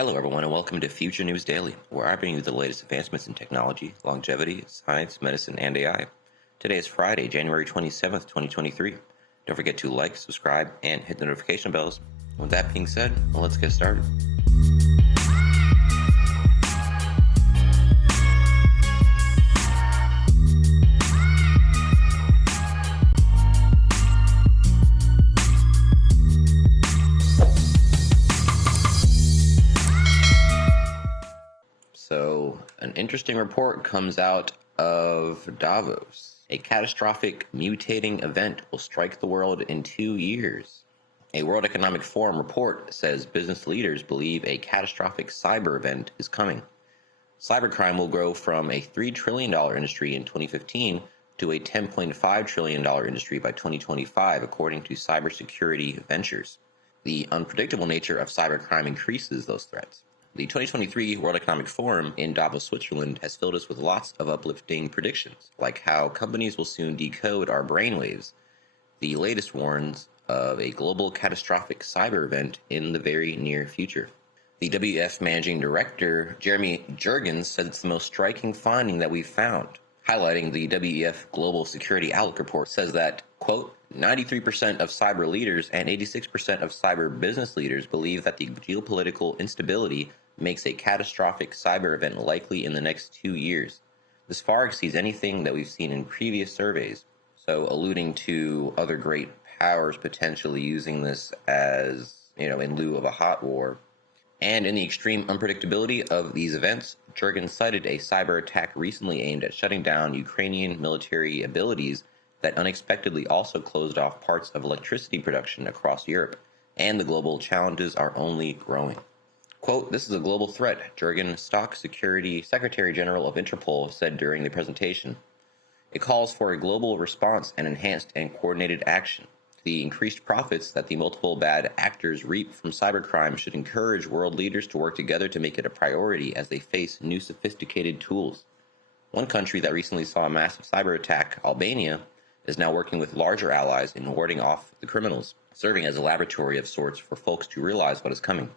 Hello, everyone, and welcome to Future News Daily, where I bring you the latest advancements in technology, longevity, science, medicine, and AI. Today is Friday, January 27th, 2023. Don't forget to like, subscribe, and hit the notification bells. With that being said, let's get started. So, an interesting report comes out of Davos. A catastrophic mutating event will strike the world in 2 years. A World Economic Forum report says business leaders believe a catastrophic cyber event is coming. Cybercrime will grow from a $3 trillion industry in 2015 to a $10.5 trillion industry by 2025, according to Cybersecurity Ventures. The unpredictable nature of cybercrime increases those threats. The 2023 World Economic Forum in Davos, Switzerland has filled us with lots of uplifting predictions, like how companies will soon decode our brainwaves. The latest warns of a global catastrophic cyber event in the very near future. The WEF Managing Director, Jeremy Jurgens, said it's the most striking finding that we've found. Highlighting the WEF Global Security Outlook report says that, quote, 93% of cyber leaders and 86% of cyber business leaders believe that the geopolitical instability makes a catastrophic cyber event likely in the next 2 years. This far exceeds anything that we've seen in previous surveys, so alluding to other great powers potentially using this as, in lieu of a hot war. And in the extreme unpredictability of these events, Jurgens cited a cyber attack recently aimed at shutting down Ukrainian military abilities that unexpectedly also closed off parts of electricity production across Europe, and the global challenges are only growing. Quote, this is a global threat, Jurgen Stock Secretary General of Interpol said during the presentation. It calls for a global response and enhanced and coordinated action. The increased profits that the multiple bad actors reap from cybercrime should encourage world leaders to work together to make it a priority as they face new sophisticated tools. One country that recently saw a massive cyber attack, Albania, is now working with larger allies in warding off the criminals, serving as a laboratory of sorts for folks to realize what is coming.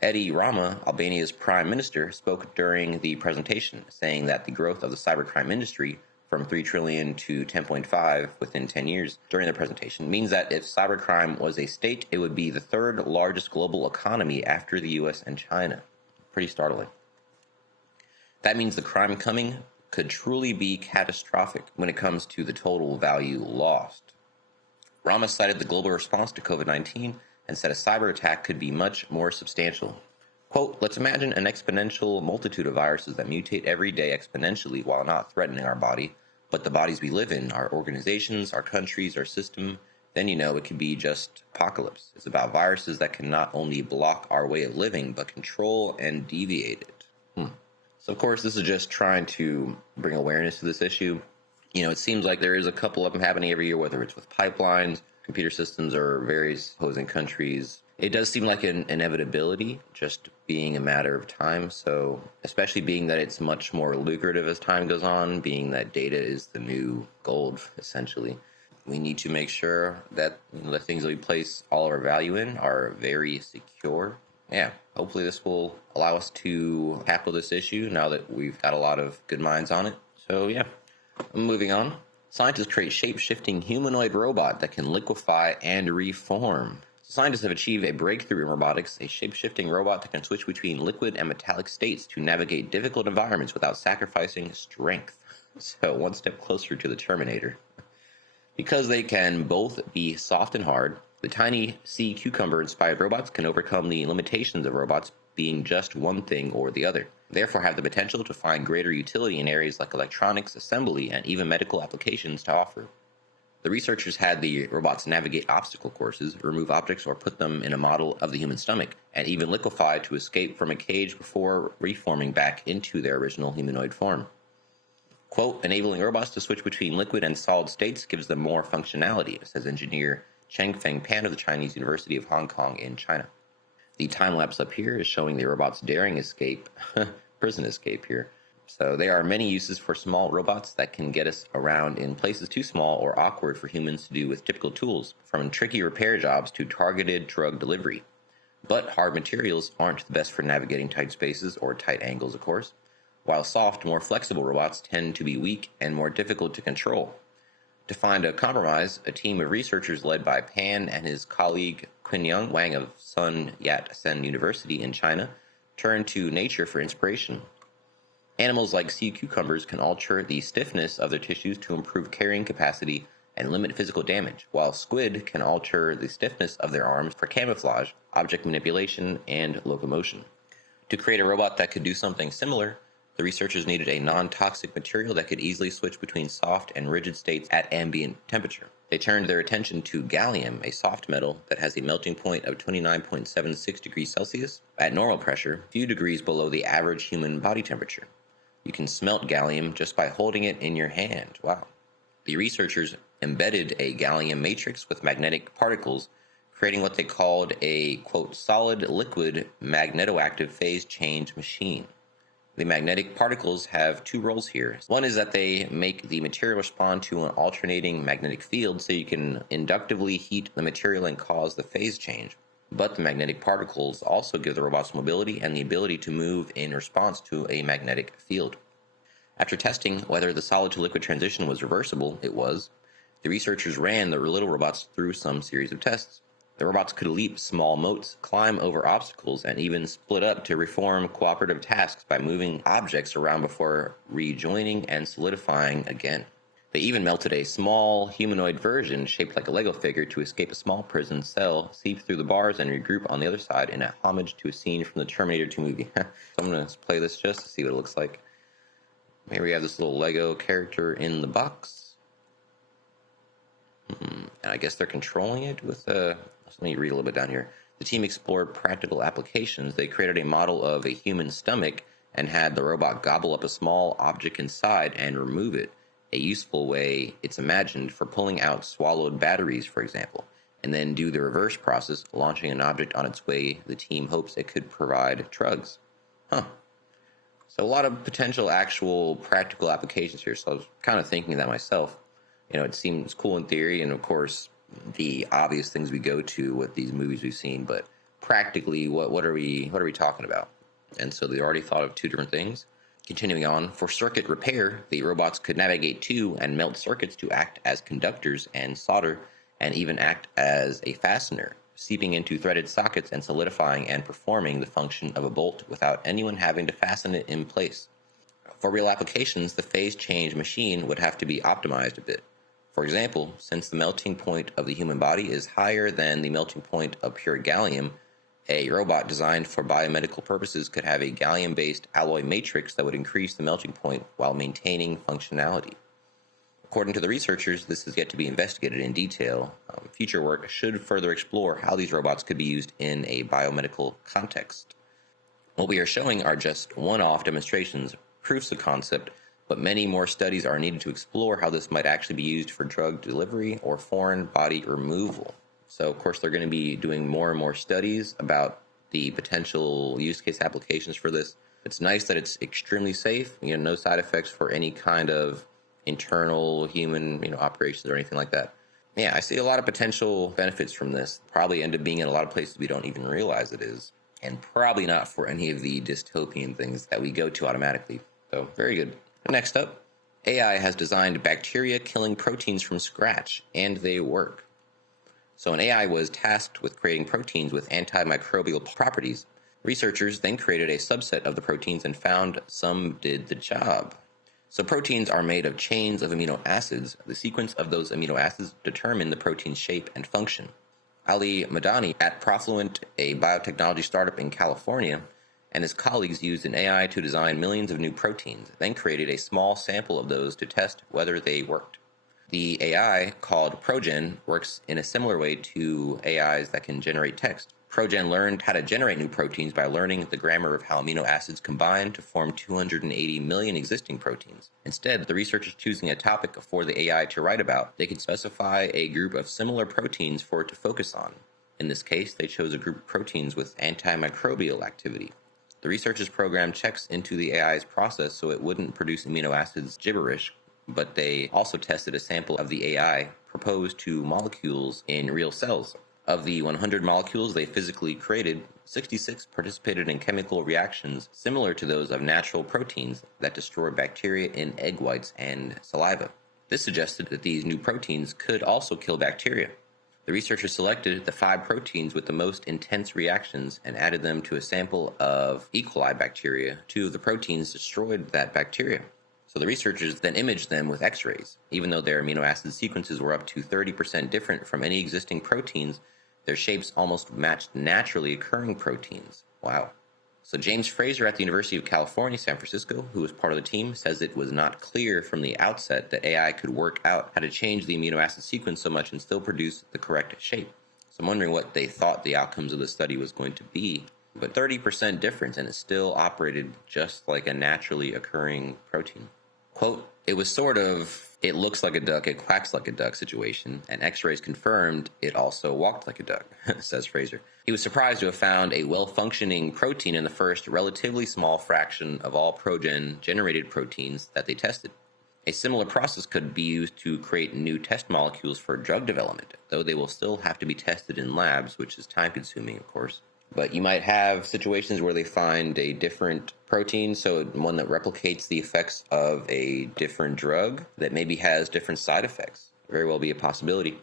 Edi Rama, Albania's prime minister, spoke during the presentation, saying that the growth of the cybercrime industry from 3 trillion to 10.5 within 10 years during the presentation means that if cybercrime was a state, it would be the third largest global economy after the US and China. Pretty startling. That means the crime coming could truly be catastrophic when it comes to the total value lost. Rama cited the global response to COVID-19 and said a cyber attack could be much more substantial. Quote, let's imagine an exponential multitude of viruses that mutate every day exponentially while not threatening our body, but the bodies we live in, our organizations, our countries, our system, then it could be just apocalypse. It's about viruses that can not only block our way of living, but control and deviate it. So, of course, this is just trying to bring awareness to this issue. It seems like there is a couple of them happening every year, whether it's with pipelines, computer systems, or various opposing countries. It does seem like an inevitability, just being a matter of time. So, especially being that it's much more lucrative as time goes on, being that data is the new gold, essentially. We need to make sure that the things that we place all our value in are very secure. Yeah, hopefully this will allow us to tackle this issue now that we've got a lot of good minds on it. So yeah, moving on. Scientists create shape-shifting humanoid robot that can liquefy and reform. Scientists have achieved a breakthrough in robotics, a shape-shifting robot that can switch between liquid and metallic states to navigate difficult environments without sacrificing strength. So one step closer to the Terminator. Because they can both be soft and hard, the tiny sea cucumber-inspired robots can overcome the limitations of robots being just one thing or the other, therefore have the potential to find greater utility in areas like electronics, assembly, and even medical applications to offer. The researchers had the robots navigate obstacle courses, remove objects or put them in a model of the human stomach, and even liquefy to escape from a cage before reforming back into their original humanoid form. Quote, enabling robots to switch between liquid and solid states gives them more functionality, says engineer Chengfeng Pan of the Chinese University of Hong Kong in China. The time-lapse up here is showing the robot's daring escape, prison escape here. So there are many uses for small robots that can get us around in places too small or awkward for humans to do with typical tools, from tricky repair jobs to targeted drug delivery. But hard materials aren't the best for navigating tight spaces or tight angles, of course, while soft, more flexible robots tend to be weak and more difficult to control. To find a compromise, a team of researchers led by Pan and his colleague Qinyang Wang of Sun Yat-sen University in China turned to nature for inspiration. Animals like sea cucumbers can alter the stiffness of their tissues to improve carrying capacity and limit physical damage, while squid can alter the stiffness of their arms for camouflage, object manipulation, and locomotion. To create a robot that could do something similar, the researchers needed a non-toxic material that could easily switch between soft and rigid states at ambient temperature. They turned their attention to gallium, a soft metal that has a melting point of 29.76 degrees Celsius at normal pressure, a few degrees below the average human body temperature. You can smelt gallium just by holding it in your hand. Wow. The researchers embedded a gallium matrix with magnetic particles, creating what they called a, quote, solid liquid magnetoactive phase change machine. The magnetic particles have two roles here. One is that they make the material respond to an alternating magnetic field so you can inductively heat the material and cause the phase change. But the magnetic particles also give the robots mobility and the ability to move in response to a magnetic field. After testing whether the solid to liquid transition was reversible, it was. The researchers ran the little robots through some series of tests. The robots could leap small moats, climb over obstacles, and even split up to perform cooperative tasks by moving objects around before rejoining and solidifying again. They even melted a small humanoid version shaped like a Lego figure to escape a small prison cell, seep through the bars, and regroup on the other side in a homage to a scene from the Terminator 2 movie. So I'm going to play this just to see what it looks like. Here we have this little Lego character in the box. And I guess they're controlling it with let me read a little bit down here. The team explored practical applications. They created a model of a human stomach and had the robot gobble up a small object inside and remove it. A useful way, it's imagined, for pulling out swallowed batteries, for example, and then do the reverse process, launching an object on its way. The team hopes it could provide drugs. So a lot of potential actual practical applications here. So I was kind of thinking that myself. You know, it seems cool in theory, and of course, the obvious things we go to with these movies we've seen, but practically, what are we talking about? And so they already thought of two different things. Continuing on, for circuit repair, the robots could navigate to and melt circuits to act as conductors and solder, and even act as a fastener, seeping into threaded sockets and solidifying and performing the function of a bolt without anyone having to fasten it in place. For real applications, the phase change machine would have to be optimized a bit. For example, since the melting point of the human body is higher than the melting point of pure gallium, a robot designed for biomedical purposes could have a gallium-based alloy matrix that would increase the melting point while maintaining functionality. According to the researchers, this is yet to be investigated in detail. Future work should further explore how these robots could be used in a biomedical context. What we are showing are just one-off demonstrations, proofs of concept, but many more studies are needed to explore how this might actually be used for drug delivery or foreign body removal. So, of course, they're going to be doing more and more studies about the potential use case applications for this. It's nice that it's extremely safe, no side effects for any kind of internal human, operations or anything like that. Yeah, I see a lot of potential benefits from this. Probably end up being in a lot of places we don't even realize it is, and probably not for any of the dystopian things that we go to automatically. So, very good. Next up, AI has designed bacteria-killing proteins from scratch, and they work. So an AI was tasked with creating proteins with antimicrobial properties. Researchers then created a subset of the proteins and found some did the job. So proteins are made of chains of amino acids. The sequence of those amino acids determine the protein's shape and function. Ali Madani at Profluent, a biotechnology startup in California, and his colleagues used an AI to design millions of new proteins, then created a small sample of those to test whether they worked. The AI, called ProGen, works in a similar way to AIs that can generate text. ProGen learned how to generate new proteins by learning the grammar of how amino acids combine to form 280 million existing proteins. Instead, the researchers choosing a topic for the AI to write about, they could specify a group of similar proteins for it to focus on. In this case, they chose a group of proteins with antimicrobial activity. The researchers' program checks into the AI's process so it wouldn't produce amino acids gibberish, but they also tested a sample of the AI proposed to molecules in real cells. Of the 100 molecules they physically created, 66 participated in chemical reactions similar to those of natural proteins that destroy bacteria in egg whites and saliva. This suggested that these new proteins could also kill bacteria. The researchers selected the 5 proteins with the most intense reactions and added them to a sample of E. coli bacteria. 2 of the proteins destroyed that bacteria. So the researchers then imaged them with X-rays. Even though their amino acid sequences were up to 30% different from any existing proteins, their shapes almost matched naturally occurring proteins. Wow. So James Fraser at the University of California, San Francisco, who was part of the team, says it was not clear from the outset that AI could work out how to change the amino acid sequence so much and still produce the correct shape. So I'm wondering what they thought the outcomes of the study was going to be. But 30% difference, and it still operated just like a naturally occurring protein. Quote, it was sort of, it looks like a duck, it quacks like a duck situation, and X-rays confirmed it also walked like a duck, says Fraser. He was surprised to have found a well-functioning protein in the first relatively small fraction of all progen-generated proteins that they tested. A similar process could be used to create new test molecules for drug development, though they will still have to be tested in labs, which is time-consuming, of course. But you might have situations where they find a different protein, so one that replicates the effects of a different drug that maybe has different side effects. Very well be a possibility.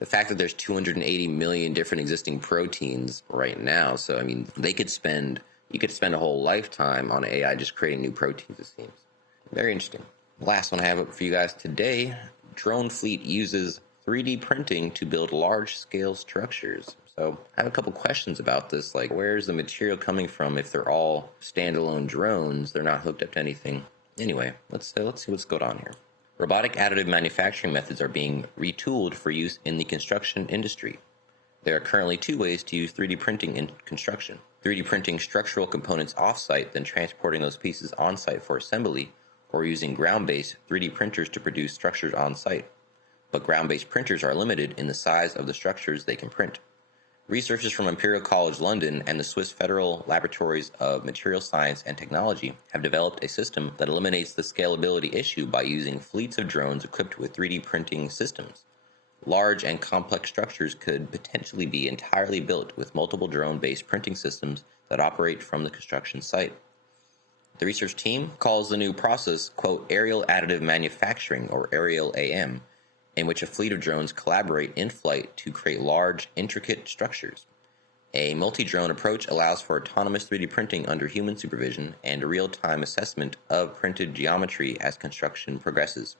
The fact that there's 280 million different existing proteins right now, so I mean, you could spend a whole lifetime on AI just creating new proteins, it seems. Very interesting. Last one I have up for you guys today. Drone fleet uses 3D printing to build large-scale structures. So I have a couple questions about this, like where's the material coming from if they're all standalone drones? They're not hooked up to anything. Anyway, let's see what's going on here. Robotic additive manufacturing methods are being retooled for use in the construction industry. There are currently 2 ways to use 3D printing in construction. 3D printing structural components off-site, then transporting those pieces on-site for assembly, or using ground-based 3D printers to produce structures on-site. But ground-based printers are limited in the size of the structures they can print. Researchers from Imperial College London and the Swiss Federal Laboratories of Material Science and Technology have developed a system that eliminates the scalability issue by using fleets of drones equipped with 3D printing systems. Large and complex structures could potentially be entirely built with multiple drone-based printing systems that operate from the construction site. The research team calls the new process, quote, aerial additive manufacturing, or aerial AM, in which a fleet of drones collaborate in flight to create large, intricate structures. A multi-drone approach allows for autonomous 3D printing under human supervision and real-time assessment of printed geometry as construction progresses.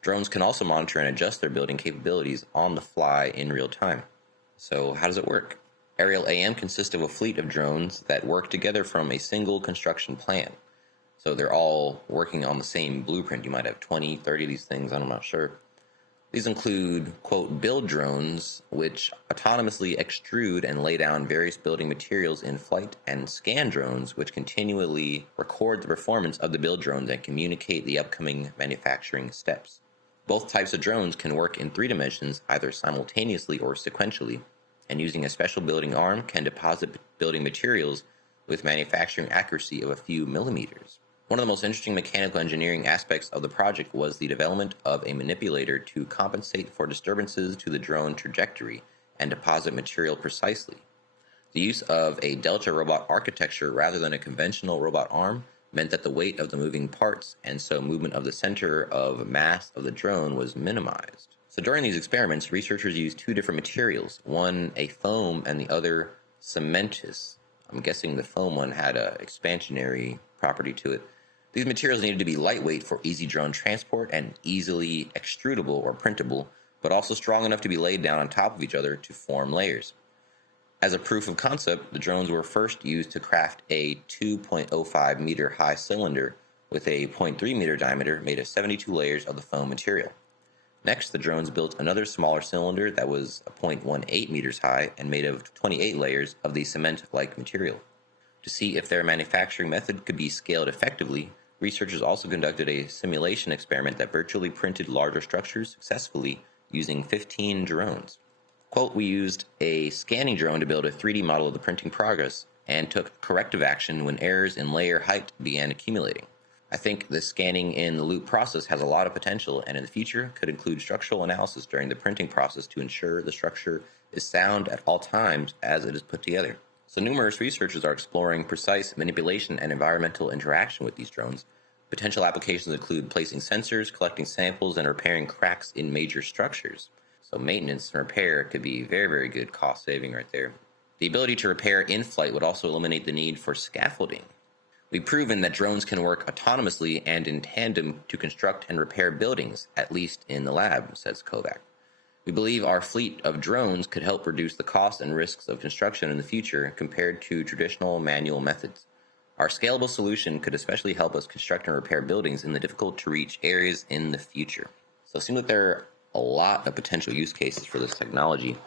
Drones can also monitor and adjust their building capabilities on the fly in real time. So how does it work? Aerial AM consists of a fleet of drones that work together from a single construction plan. So they're all working on the same blueprint. You might have 20, 30 of these things, I'm not sure. These include, quote, build drones, which autonomously extrude and lay down various building materials in flight, and scan drones, which continually record the performance of the build drones and communicate the upcoming manufacturing steps. Both types of drones can work in 3 dimensions, either simultaneously or sequentially, and using a special building arm can deposit building materials with manufacturing accuracy of a few millimeters. One of the most interesting mechanical engineering aspects of the project was the development of a manipulator to compensate for disturbances to the drone trajectory and deposit material precisely. The use of a Delta robot architecture rather than a conventional robot arm meant that the weight of the moving parts and so movement of the center of mass of the drone was minimized. So during these experiments, researchers used 2 different materials, one a foam and the other cementous. I'm guessing the foam one had an expansionary property to it. These materials needed to be lightweight for easy drone transport and easily extrudable or printable, but also strong enough to be laid down on top of each other to form layers. As a proof of concept, the drones were first used to craft a 2.05 meter high cylinder with a 0.3 meter diameter made of 72 layers of the foam material. Next, the drones built another smaller cylinder that was 0.18 meters high and made of 28 layers of the cement-like material. To see if their manufacturing method could be scaled effectively, researchers also conducted a simulation experiment that virtually printed larger structures successfully using 15 drones. Quote, we used a scanning drone to build a 3D model of the printing progress and took corrective action when errors in layer height began accumulating. I think the scanning in the loop process has a lot of potential and in the future could include structural analysis during the printing process to ensure the structure is sound at all times as it is put together. So numerous researchers are exploring precise manipulation and environmental interaction with these drones. Potential applications include placing sensors, collecting samples, and repairing cracks in major structures. So maintenance and repair could be very, very good cost saving right there. The ability to repair in flight would also eliminate the need for scaffolding. We've proven that drones can work autonomously and in tandem to construct and repair buildings, at least in the lab, says Kovac. We believe our fleet of drones could help reduce the costs and risks of construction in the future compared to traditional manual methods. Our scalable solution could especially help us construct and repair buildings in the difficult-to-reach areas in the future. So it seems that there are a lot of potential use cases for this technology,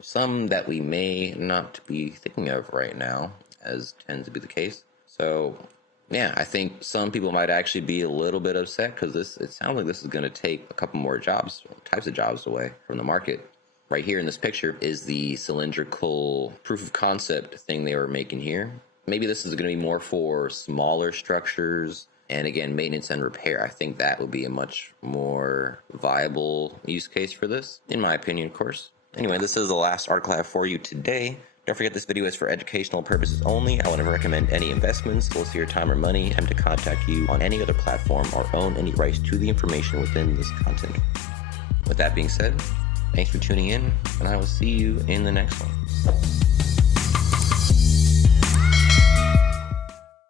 some that we may not be thinking of right now, as tends to be the case. So, yeah, I think some people might actually be a little bit upset because it sounds like this is going to take a couple more types of jobs away from the market. Right here in this picture is the cylindrical proof of concept thing they were making here. Maybe this is going to be more for smaller structures and, again, maintenance and repair. I think that would be a much more viable use case for this, in my opinion, of course. Anyway, this is the last article I have for you today. Don't forget this video is for educational purposes only. I wouldn't recommend any investments, waste your time or money, attempt to contact you on any other platform, or own any rights to the information within this content. With that being said, thanks for tuning in, and I will see you in the next one.